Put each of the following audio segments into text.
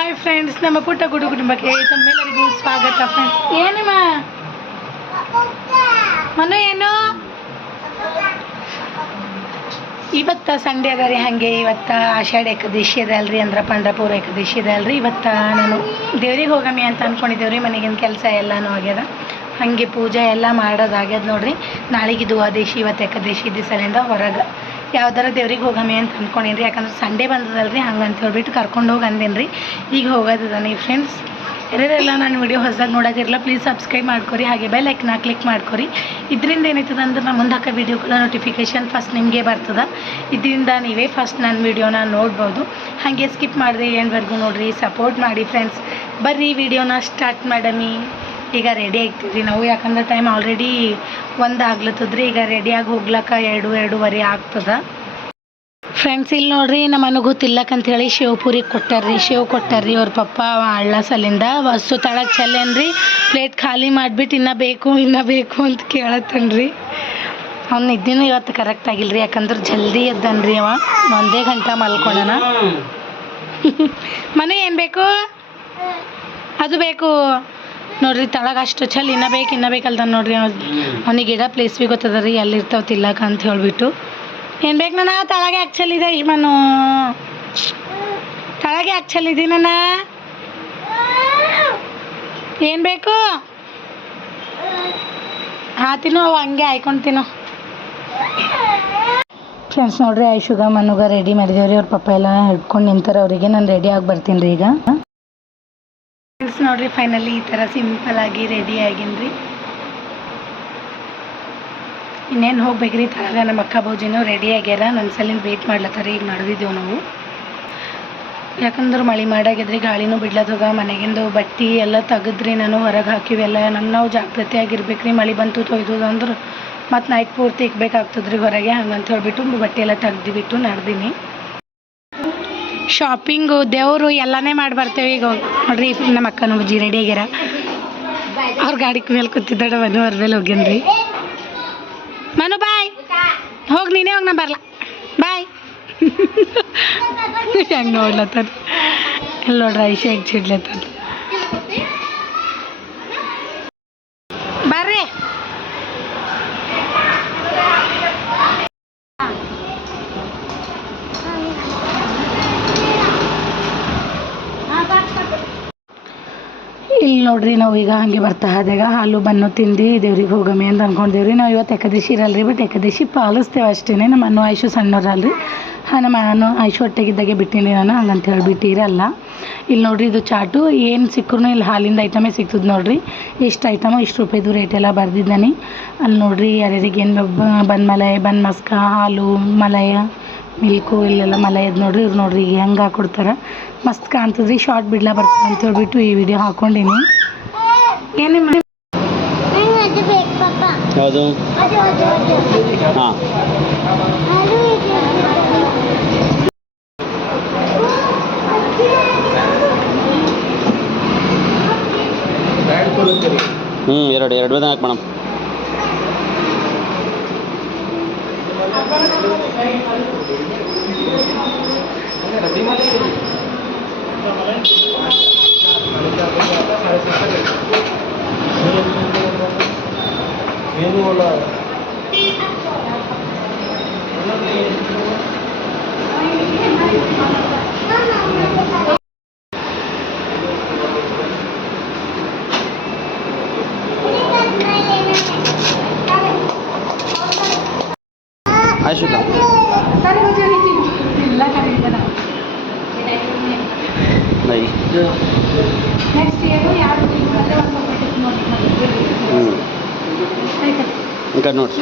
Hi friends, ನಮ್ಮ ಪುಟ್ಟ ಗುಡು ಕುಟುಂಬಕ್ಕೆ ತಮ್ಮೆಲ್ಲರಿಗೂ ಸ್ವಾಗತ. ಫ್ರೆಂಡ್ಸ್, ಏನಮ್ಮ ಮನು ಏನು ಇವತ್ತು ಸಂಡೇ ಅದ ರೀ. ಹಾಗೆ ಇವತ್ತು ಆಷಾಢ ಏಕಾದಶಿ ಇದೆ ಅಲ್ರಿ, ಅಂದ್ರೆ ಪಂಡ್ರಪುರ ಏಕಾದಶಿ ಇದೆ ಅಲ್ರಿ. ಇವತ್ತು ನಾನು ದೇವ್ರಿಗೆ ಹೋಗಮ್ಮಿ ಅಂತ ಅಂದ್ಕೊಂಡಿದ್ದೇವೆ ರೀ. ಮನೆಗಿನ ಕೆಲಸ ಎಲ್ಲನೂ ಆಗ್ಯದ, ಹಾಗೆ ಪೂಜೆ ಎಲ್ಲ ಮಾಡೋದಾಗ್ಯದ ನೋಡ್ರಿ. ನಾಳೆಗೆ ದ್ವಾದಶಿ, ಇವತ್ತು ಏಕಾದಶಿ ದಿವಸದಿಂದ ಹೊರಗೆ ಯಾವ್ದಾರ ದೇವ್ರಿಗೆ ಹೋಗಮ್ಮಿ ಅಂತ ಅಂದ್ಕೊಂಡೀನಿ ರೀ. ಯಾಕಂದ್ರೆ ಸಂಡೇ ಬಂದದಲ್ರಿ, ಹಂಗೆ ಅಂತ ಹೇಳ್ಬಿಟ್ಟು ಕರ್ಕೊಂಡು ಹೋಗಿ ಅಂದೇನಿ ರೀ. ಈಗ ಹೋಗೋದಿದ್ದಾನೆ ಫ್ರೆಂಡ್ಸ್. ಯಾರೆಲ್ಲ ನಾನು ವಿಡಿಯೋ ಹೊಸದಾಗಿ ನೋಡೋದಿರಲ್ಲ, ಪ್ಲೀಸ್ ಸಬ್ಸ್ಕ್ರೈಬ್ ಮಾಡ್ಕೊರಿ, ಹಾಗೆ ಬೆಲ್ ಐಕನ್ನ ಕ್ಲಿಕ್ ಮಾಡ್ಕೊರಿ. ಇದರಿಂದ ಏನಾಯ್ತದ ಅಂದ್ರೆ ನಾನು ಮುಂದೆ ಹಾಕೋ ವೀಡಿಯೋಗಳ ನೋಟಿಫಿಕೇಷನ್ ಫಸ್ಟ್ ನಿಮಗೆ ಬರ್ತದೆ. ಇದರಿಂದ ನೀವೇ ಫಸ್ಟ್ ನನ್ನ ವೀಡಿಯೋನ ನೋಡ್ಬೋದು. ಹಾಗೆ ಸ್ಕಿಪ್ ಮಾಡಿದೆ ಏನ್ವರೆಗೂ ನೋಡಿರಿ, ಸಪೋರ್ಟ್ ಮಾಡಿ ಫ್ರೆಂಡ್ಸ್. ಬರ್ರಿ ವಿಡಿಯೋನ ಸ್ಟಾರ್ಟ್ ಮಾಡಮಿ. ಈಗ ರೆಡಿ ಆಗ್ತೀವಿ ನಾವು, ಯಾಕಂದ್ರೆ ಟೈಮ್ ಆಲ್ರೆಡಿ 1 ಆಗ್ಲತ್ತದ್ರಿ. ಈಗ ರೆಡಿಯಾಗಿ ಹೋಗ್ಲಕ್ಕ 2-2:30 ಆಗ್ತದೆ ಫ್ರೆಂಡ್ಸ್. ಇಲ್ಲಿ ನೋಡ್ರಿ, ನಮ್ಮ ಮನೆಗೂ ತಿಲ್ಲಕ್ಕಂತ ಹೇಳಿ ಪೂರಿ ಕೊಟ್ಟಾರ್ರಿ, ಶೇವ್ ಕೊಟ್ಟಾರ್ರಿ ಅವ್ರ ಪಪ್ಪ ಹಳ್ಳ ಸಲಿಂದ. ವಸ್ತು ತಳಕ್ಕೆ ಚೆಲ್ಲೇನ್ರಿ, ಪ್ಲೇಟ್ ಖಾಲಿ ಮಾಡಿಬಿಟ್ಟು ಇನ್ನೂ ಬೇಕು ಅಂತ ಕೇಳತ್ತನ್ರಿ. ಅವ್ನು ನಿದ್ದೆನೂ ಇವತ್ತು ಕರೆಕ್ಟ್ ಆಗಿಲ್ರಿ, ಯಾಕಂದ್ರೆ ಜಲ್ದಿ ಎದ್ದನ್ರಿ. ಅವ 1 ಗಂಟೆ ಮಲ್ಕೊಳ್ಳೋಣ. ಮನೆ ಏನು ಬೇಕು, ಅದು ಬೇಕು ನೋಡ್ರಿ. ತಳಗೆ ಅಷ್ಟು ಚಲ್ ಇನ್ನೂ ಬೇಕಲ್ದ ನೋಡ್ರಿ. ಅವನಿಗೆ ಗಿಡ ಪ್ಲೇಸ್ ಭೀ ಗೊತ್ತದ ರೀ, ಎಲ್ಲಿರ್ತಾವೆ ತಿಲ್ಲಕ್ಕ ಅಂತ ಹೇಳ್ಬಿಟ್ಟು. ಏನು ಬೇಕು ನಾನು ತಳಗೆ ಯಾಕೆ ಚೆಲ್ಲಿದೆ ಇಷ್ಮನು, ತಳಗೆ ಯಾಕೆ ಚೆಲ್ಲಿದಿ ನಾನು, ಏನು ಬೇಕು ಹಾತಿನೋ ಅವು ಹಂಗೆ ಹಾಯ್ಕೊಳ್ತೀನೋ. ಫ್ರೆಂಡ್ಸ್ ನೋಡ್ರಿ, ಐಶುಗ ಮನುಗ ರೆಡಿ ಮಾಡಿದೇವ್ರಿ. ಅವ್ರ ಪಪ್ಪ ಎಲ್ಲ ಹಿಡ್ಕೊಂಡು ನಿಂತಾರೆ, ಅವರಿಗೆ ನಾನು ರೆಡಿ ಆಗಿ ಬರ್ತೀನಿ ರೀ ಈಗ. ಫ್ರೆಂಡ್ಸ್ ನೋಡ್ರಿ, ಫೈನಲಿ ಈ ಥರ ಸಿಂಪಲ್ಲಾಗಿ ರೆಡಿ ಆಗೀನಿ. ಇನ್ನೇನು ಹೋಗ್ಬೇಕ್ರಿ ತಳಗ. ನಮ್ಮ ಅಕ್ಕ ಬೌಜಿನೂ ರೆಡಿ ಆಗ್ಯಾರ, ನನ್ನ ಸಲಿಂದ ವೇಟ್ ಮಾಡ್ಲತ್ತಾರೆ. ಈಗ ನಡೆದಿದ್ದೇವೆ ನಾವು, ಯಾಕಂದ್ರೆ ಮಳೆ ಮಾಡಾಗಿದ್ರಿ, ಗಾಳಿನೂ ಬಿಡ್ಲತ್ತದ. ಮನೆಗಿಂದು ಬಟ್ಟೆ ಎಲ್ಲ ತೆಗೆದ್ರಿ, ನಾನು ಹೊರಗೆ ಹಾಕಿವೆಲ್ಲ. ನಾವು ಜಾಗ್ರತೆಯಾಗಿರ್ಬೇಕ್ರಿ. ಮಳೆ ಬಂತು ತೊಯ್ದು ಅಂದ್ರೆ ಮತ್ತು ನೈಟ್ ಪೂರ್ತಿ ಇಕ್ಬೇಕಾಗ್ತದ್ರಿ ಹೊರಗೆ. ಹಂಗಂತ ಹೇಳ್ಬಿಟ್ಟು ಬಟ್ಟೆ ಎಲ್ಲ ತೆಗ್ದುಬಿಟ್ಟು ನಡೆದೀನಿ. ಶಾಪಿಂಗು ದೇವರು ಎಲ್ಲನೇ ಮಾಡಿ ಬರ್ತೇವೆ. ಈಗ ನೋಡ್ರಿ, ನಮ್ಮ ಅಕ್ಕನ ಬಜ್ಜಿ ರೆಡಿ ಆಗ್ಯಾರ. ಅವ್ರ ಗಾಡಿ ಮೇಲೆ ಕೂತಿದ್ದಾಡ, ಮನು ಅವ್ರ ಮೇಲೆ ಹೋಗ್ಯಾನ್ರಿ. ಮನು ಬಾಯ್, ಹೋಗಿ ನೀನೇ ಹೋಗಿ, ನಾ ಬರಲ್ಲ ಬಾಯ್. ಹೆಂಗೆ ನೋಡ್ಲತ್ತಾರ ಎಲ್ಲ ನೋಡ್ರಿ, ಐಶೆ ಹೆಂಗೆ ಚಿಡ್ಲತ್ತಾರ. ಬರ್ರಿ ಇಲ್ಲಿ ನೋಡ್ರಿ, ನಾವು ಈಗ ಹಾಗೆ ಬರ್ತಾ ಹೋದಾಗ ಹಾಲು ಬನ್ನು ತಿಂದು ದೇವ್ರಿಗೆ ಹೋಗಮ್ಮಿ ಅಂತ ಅಂದ್ಕೊಂಡೇವ್ರಿ. ನಾವು ಇವತ್ತು ಏಕಾದಶಿ ಇರಲ್ರಿ, ಬಟ್ ಏಕಾದಶಿ ಪಾಲಿಸ್ತೇವೆ ಅಷ್ಟೇ. ನಮ್ಮ ಅನ್ನು ಐಶು ಸಣ್ಣವ್ರಲ್ರಿ. ನಮ್ಮ ಅನ್ನು ಐಶು ಹೊಟ್ಟೆಗಿದ್ದಾಗೆ ಬಿಟ್ಟೀನಿ ನಾನು, ಹಂಗಂತ ಹೇಳ್ಬಿಟ್ಟು ಇರಲ್ಲ. ಇಲ್ಲಿ ನೋಡ್ರಿ, ಇದು ಚಾಟು ಏನು ಸಿಕ್ಕರೂ ಇಲ್ಲಿ ಹಾಲಿಂದ ಐಟಮೇ ಸಿಗ್ತದೆ ನೋಡ್ರಿ. ಎಷ್ಟು ಐಟಮು ಇಷ್ಟು ರೂಪಾಯಿದು ರೇಟ್ ಎಲ್ಲ ಬರ್ದಿದ್ದಾನೆ. ಅಲ್ಲಿ ನೋಡ್ರಿ, ಯಾರ್ಯಾರಿಗೆ ಏನು ಬನ್ ಮಲೈ, ಬನ್ ಮಸ್ಕ, ಹಾಲು ಮಲಯ, ಮಿಲ್ಕು, ಇಲ್ಲೆಲ್ಲ ಮಲಯದು ನೋಡ್ರಿ. ಇವ್ರು ನೋಡ್ರಿ ಈಗ ಹೆಂಗೆ ಹಾಕ್ಕೊಡ್ತಾರೆ, ಮಸ್ತ್ ಕಾಣ್ತದ್ರಿ. ಶಾರ್ಟ್ ಬಿಡ್ಲಾ ಬರ್ತದೆ ಅಂತ ಹೇಳ್ಬಿಟ್ಟು ಈ ವಿಡಿಯೋ ಹಾಕ್ಕೊಂಡೀನಿ. ಏನೇ ಮಾಡಿ ಯಾವುದು ಹಾಂ ಎರಡು ಬದ ಹಾಕಿ ಮೇಡಮ್. ಆಯ್ತು ఇంకా ನೋಡಿ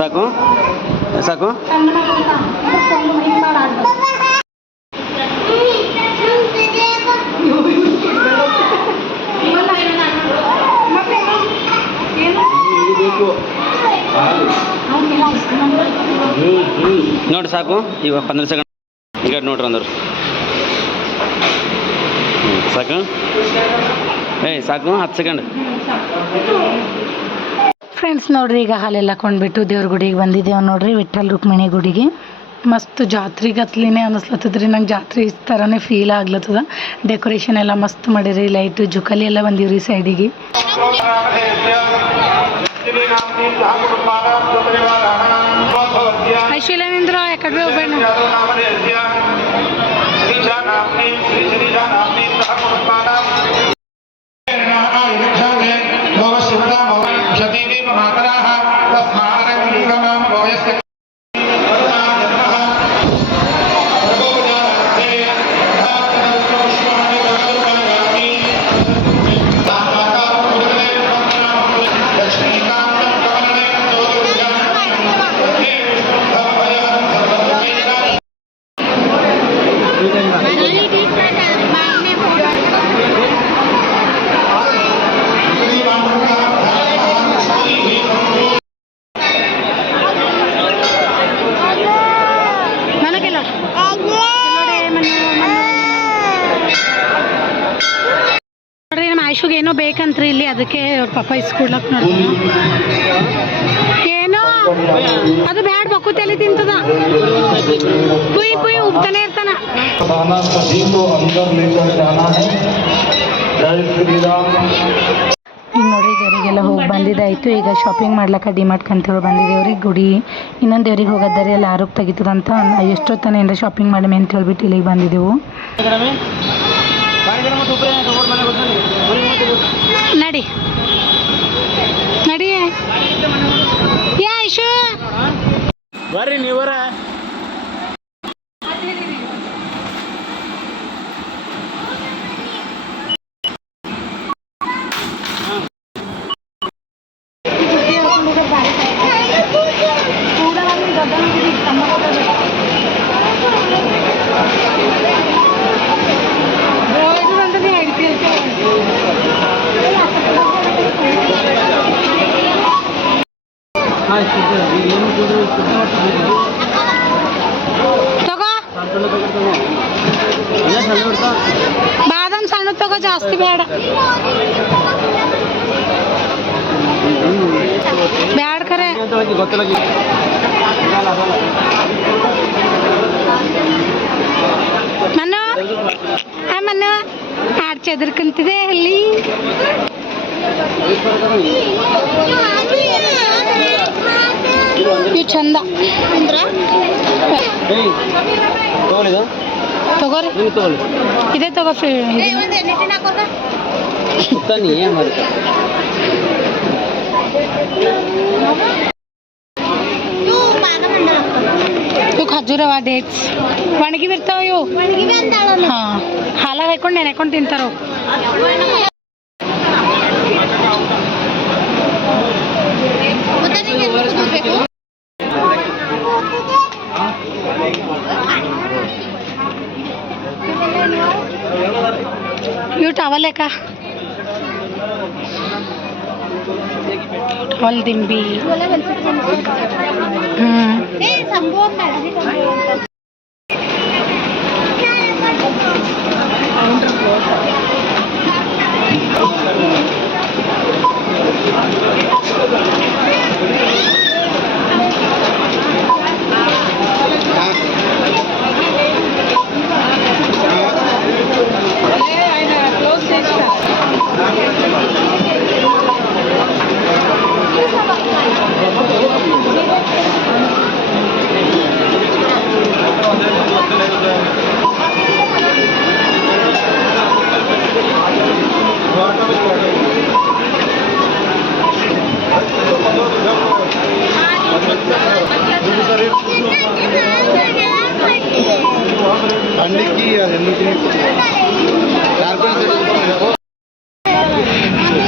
ಸಾಕು ಸಾಕು. ನೋಡಿ ಸಾಕು, ಇವಾಗ 15 ಸೆಕೆಂಡ್ ಈಗ ನೋಡ್ರಿ ಅಂದರು ಸಾಕು. ಸಾಕು 10 ಸೆಕೆಂಡ್. ಫ್ರೆಂಡ್ಸ್ ನೋಡ್ರಿ, ಈಗ ಹಾಲೆಲ್ಲ ಕೊಂಡ್ಬಿಟ್ಟು ದೇವ್ರ ಗುಡಿಗೆ ಬಂದಿದ್ದೇವೆ ನೋಡ್ರಿ, ವಿಠ್ಠಲ್ ರುಕ್ಮಿಣಿ ಗುಡಿಗೆ. ಮಸ್ತ್ ಜಾತ್ರೆ ಗತ್ಲಿನೇ ಅನಿಸ್ಲತ್ತದ್ರಿ ನಂಗೆ ಜಾತ್ರೆ ಥರನೇ ಫೀಲ್ ಆಗ್ಲತ್ತದ ಡೆಕೋರೇಷನ್ ಎಲ್ಲ ಮಸ್ತ್ ಮಾಡಿರಿ ಲೈಟ್ ಜುಕಾಲಿ ಎಲ್ಲ ಬಂದಿವ್ರಿ ಸೈಡಿಗೆ ಐಶಿಲೇಂದ್ರ ಯಾಕಡೆ ಹೋಗ್ಬೇಡ ಆಯುಷಿಗೆ ಏನೋ ಬೇಕಂತ್ರಿ ಇಲ್ಲಿ ಅದಕ್ಕೆ ಅವ್ರ ಪಾಪ ಇಸ್ಕೊಡ್ಲಕ್ ನೋಡ್ತಾನ ಏನೋ ಅದು ಬ್ಯಾಡ ಬಕ್ಕು ತಲೆ ತಿಂತದ ಪುಯ್ ಪುಯ್ ಉಬ್ತಾನೆ ಇರ್ತಾನ ಈಗ ನೋಡ್ರಿ ದೇವರಿಗೆಲ್ಲ ಹೋಗಿ ಬಂದಿದ್ದಾಯಿತು ಈಗ ಶಾಪಿಂಗ್ ಮಾಡ್ಲಕ್ಕ ಡಿಮಾರ್ಟ್ ಅಂತೇಳಿ ಬಂದಿದ್ದೇವ್ರಿ ಗುಡಿ ಇನ್ನೊಂದು ದೇವ್ರಿಗೆ ಹೋಗೋದಾರೆ ಎಲ್ಲ ಆರೋಗ್ಯ ತೆಗಿತದಂತ ಎಷ್ಟೊತ್ತನ ಏನಾರ ಶಾಪಿಂಗ್ ಮಾಡಿ ಅಂತ ಹೇಳ್ಬಿಟ್ಟು ಇಲ್ಲಿಗೆ ಬಂದಿದ್ದೆವು ನಡಿ ನಡಿ ಯಾ ಐಶು ಬರ್ರಿ ನೀವರ ತಗೋ ಬಾದಾಮ್ ಸಣ್ಣ ತಗೋ ಜಾಸ್ತಿ ಬೇಡ ಬ್ಯಾಡ ಖರೆ ಮನ್ನು ಮನ್ನು ಆಡ್ ಚೆದರ್ಕಂತಿದೆ ಅಲ್ಲಿ ಇವು ಚಂದ ತಗೋರಿ ಇದೇ ತಗೋ ಇವು ಖಜೂರವ ಡೇಟ್ಸ್ ಒಣಗಿ ಬಿರ್ತಾವ ಇವು ಹಾಂ ಹಾಲಾಗ ಹಾಕೊಂಡು ನೆನೆಕೊಂಡು ತಿಂತಾರೋ ಇವು ಟವಲ್ ಯಾಕ ಟವಲ್ ದಿಂಬಿ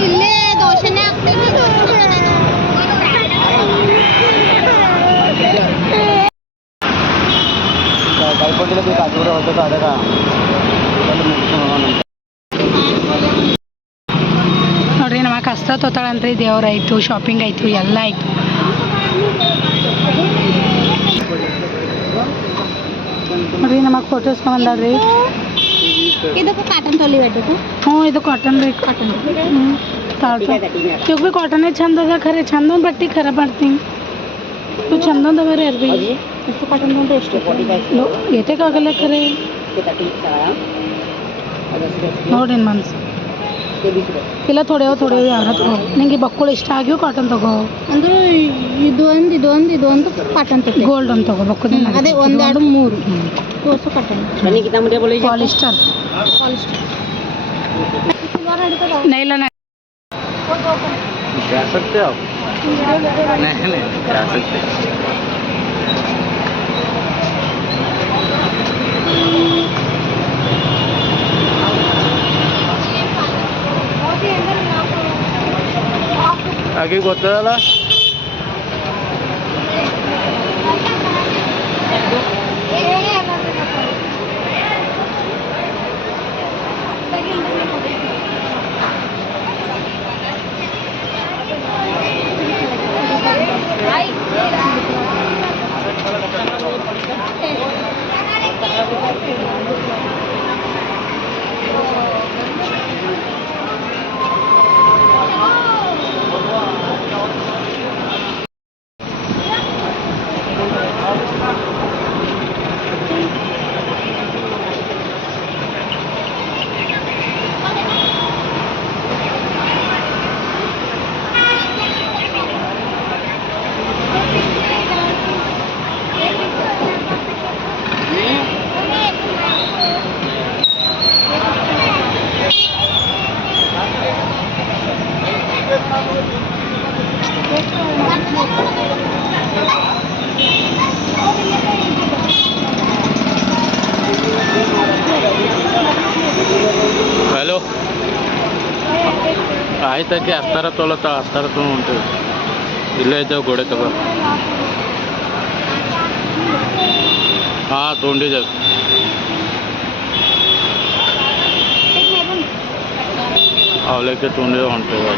ಇಲ್ಲೇ ದೋಸೆನೇ ಆಗ್ತದೆ ನೋಡ್ರಿ ನಮ್ಮ ಕಷ್ಟ ತೊತ್ತಾಳನ್ರಿ ದೇವ್ರಾಯ್ತು ಶಾಪಿಂಗ್ ಆಯ್ತು ಎಲ್ಲ ಆಯ್ತು ನೋಡ್ರಿ ನಮಗೆ ಫೋಟೋಸ್ ಬಂದಾವ್ರಿ ಇದಕ್ಕೂ ಕಾಟನ್ ತೊಲಿ ಬೇಡಬೇಕು ಹ್ಞೂ ಇದು ಕಾಟನ್ ರೀ ಕಾಟನ್ ಇವಾಗ ಭೀ ಕಾಟನೇ ಚಂದ ಅದ ಖರೆ ಚಂದ ಬಟ್ಟೆ ಖರಾಬ್ ಮಾಡ್ತೀನಿ ಇವು ಚಂದ ಅದಾವ ರೀ ಅರ್ಬಿ ಎಷ್ಟು ಕಾಟನ್ ತೊಗೊಂಡ್ರೆ ಎಷ್ಟು ಎತ್ತಕ್ಕಾಗಲ್ಲ ಖರೆ ನೋಡಿ ಮನ್ಸು ಇಲ್ಲ ಥೋಡೆ ಯಾರ ತಗೋ ನಿಂಗೆ ಬಕ್ಕುಳು ಇಷ್ಟ ಆಗ್ಯೂ ಕಾಟನ್ ತಗೋ ಅಂದ್ರೆ ಇದು ಒಂದು ಕಾಟನ್ ತಗೋ ಗೋಲ್ಡ್ ಒಂದು ತಗೋ ಬಕ್ಕುದಿನ ಅದೇ 1 2 3 ತೋರ್ಸು ಕಾಟನ್ ಪಾಲಿಸ್ಟರ್ ನೈಲ जा सकते हो आप नहीं जा सकते आगे ಗೊತ್ತಲ್ಲ హలో ಆಯ್ತಕ್ಕೆ ಅಸ್ತಾರ ತೊಗೊಳತ್ತ ಅಸ್ತಾರ ತೊಗೊಂಡು ಹೊಂಟೀವಿ ಇಲ್ಲೇ ಇದ್ದೇವೆ ಗೋಡೆ ತಗೋ ಹಾಂ ತೊಗೊಂಡಿದ್ದೇವೆ ಅವಲಕ್ಕಿ ತೊಗೊಂಡಿದ್ದೇವೆ ಹೊಂಟೇವೆ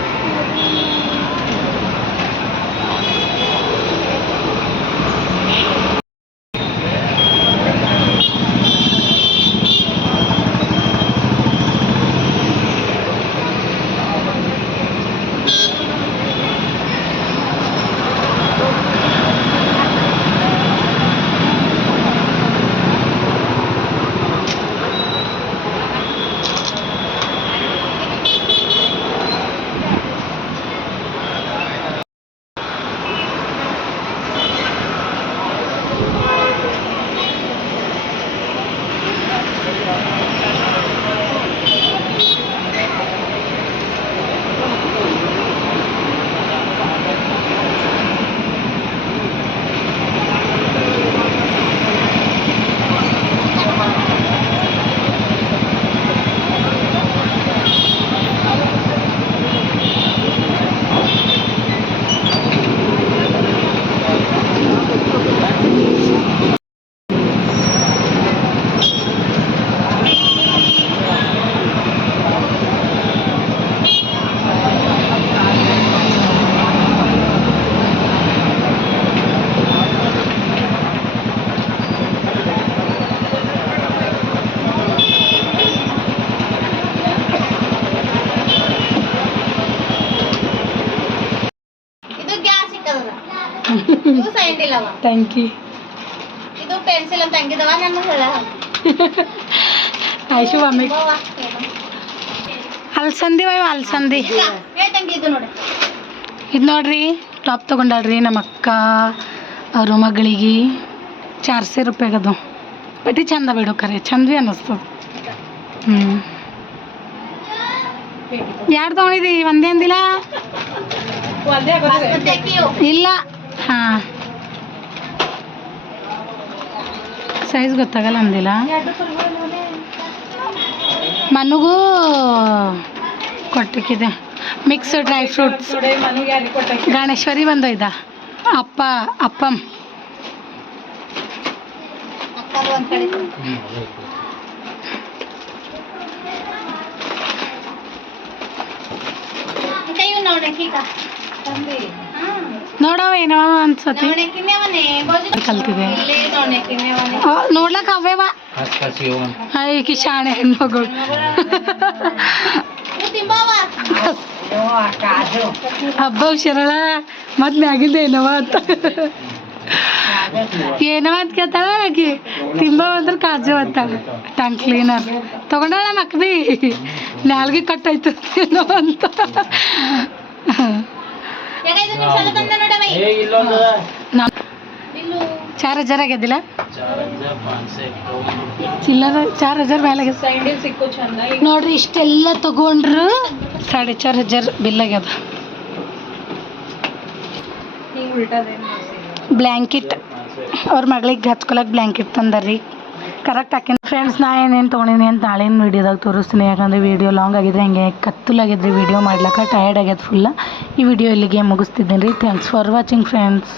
ಥ್ಯಾಂಕ್ ಯು ಇದು ಪೆನ್ಸಿಲ್ ಅಂತ ಹಂಗಿದವ ನನ್ನ ಹೇಳ ಆಯ್ತು ಮಮ್ಮಿ ಅಲ್ಸಂದಿ ಅಲ್ಸಂದಿ ತಂಗಿ ಇದು ನೋಡಿ ಇದು ನೋಡ್ರಿ ಟಾಪ್ ತೊಗೊಂಡಾಳ್ರಿ ನಮ್ಮ ಅಕ್ಕ ಅವ್ರ ಮಗಳಿಗೆ 400 ರೂಪಾಯಿಗದು ಬಟ್ಟಿ ಚಂದ ಬಿಡು ಖರೆ ಚಂದ ಭೀ ಅನ್ನಿಸ್ತದ ಯಾರು ತೊಗೊಂಡಿದ್ದಿ ಒಂದೇ ಅಂದಿಲ್ಲ ಇಲ್ಲ ಹಾಂ ಸೈಜ್ ಗೊತ್ತಾಗಲ್ಲ ಅಂದಿಲ್ಲ ಮನಗೂ ಕೊಟ್ಟಿಕ್ಕಿದೆ ಮಿಕ್ಸ್ ಡ್ರೈ ಫ್ರೂಟ್ಸ್ ಗಣೇಶ್ವರಿ ಬಂದೊಯ್ದ ಅಪ್ಪಂ ನೋಡವ ಏನೋ ಅನ್ಸತಿ ಕಲ್ತಿದೆ ನೋಡ್ಲಕ್ಕ ಅವೇವ ಈಕಿ ಶಾಣೆ ಹೆಣ್ಮಗಳು ಹಬ್ಬ ಹುಷಾರಳ ಮೊದ್ಲು ಆಗಿದ್ದೆ ಏನವ ಅಂತ ಏನೋ ಅಂತ ಕೇಳ್ತಾಳ ಆಕಿ ತಿಂಬ ಅಂದ್ರೆ ಕಾಜು ಅಂತ ಟಂಗ್ ಕ್ಲೀನರ್ ತೊಗೊಂಡಾಳ ಮಕ್ಬಿ ನಾಲ್ಗೆ ಕಟ್ಟಾಯ್ತು ಏನೋ ಅಂತ ಇಲ್ಲೂ 4000 ಆಗ್ಯದಿಲ್ಲ ಚಿಲ್ಲರ 4000 ಮೇಲೆ ಆಗ್ಯದ ಸ್ಯಾಂಡಲ್ ಸಿಕ್ಕು ಚಂದ ನೋಡ್ರಿ ಇಷ್ಟೆಲ್ಲ ತಗೊಂಡ್ರು 4500 ಬಿಲ್ ಆಗ್ಯದ ಹಿಂಗೆ ಉಲ್ಟಾದೇನು ಬ್ಲ್ಯಾಂಕೆಟ್ ಅವ್ರ ಮಗಳಿಗೆ ಹಚ್ಕೊಳಕ್ಕೆ ಬ್ಲ್ಯಾಂಕೆಟ್ ತಂದಾರ್ರಿ ಕರೆಕ್ಟ್ ಹಾಕಿನ ಫ್ರೆಂಡ್ಸ್ ನಾ ಏನೇನು ತೊಗೊಂಡಿನಿ ಅಂತ ನಾಳಿನ ವೀಡಿಯೋದಾಗ ತೋರಿಸ್ತೀನಿ ಯಾಕಂದರೆ ವೀಡಿಯೋ ಲಾಂಗ್ ಆಗಿದ್ರೆ ಹಂಗೆ ಕತ್ತಲಾಗಿದ್ರಿ ವೀಡಿಯೋ ಮಾಡ್ಲಿಕ್ಕೆ ಟಯರ್ಡ್ ಆಗ್ಯದ ಫುಲ್ಲ ಈ ವಿಡಿಯೋ ಇಲ್ಲಿಗೆ ಮುಗಿಸ್ತಿದ್ದೀನಿ ರೀ ಥ್ಯಾಂಕ್ಸ್ ಫಾರ್ ವಾಚಿಂಗ್ ಫ್ರೆಂಡ್ಸ್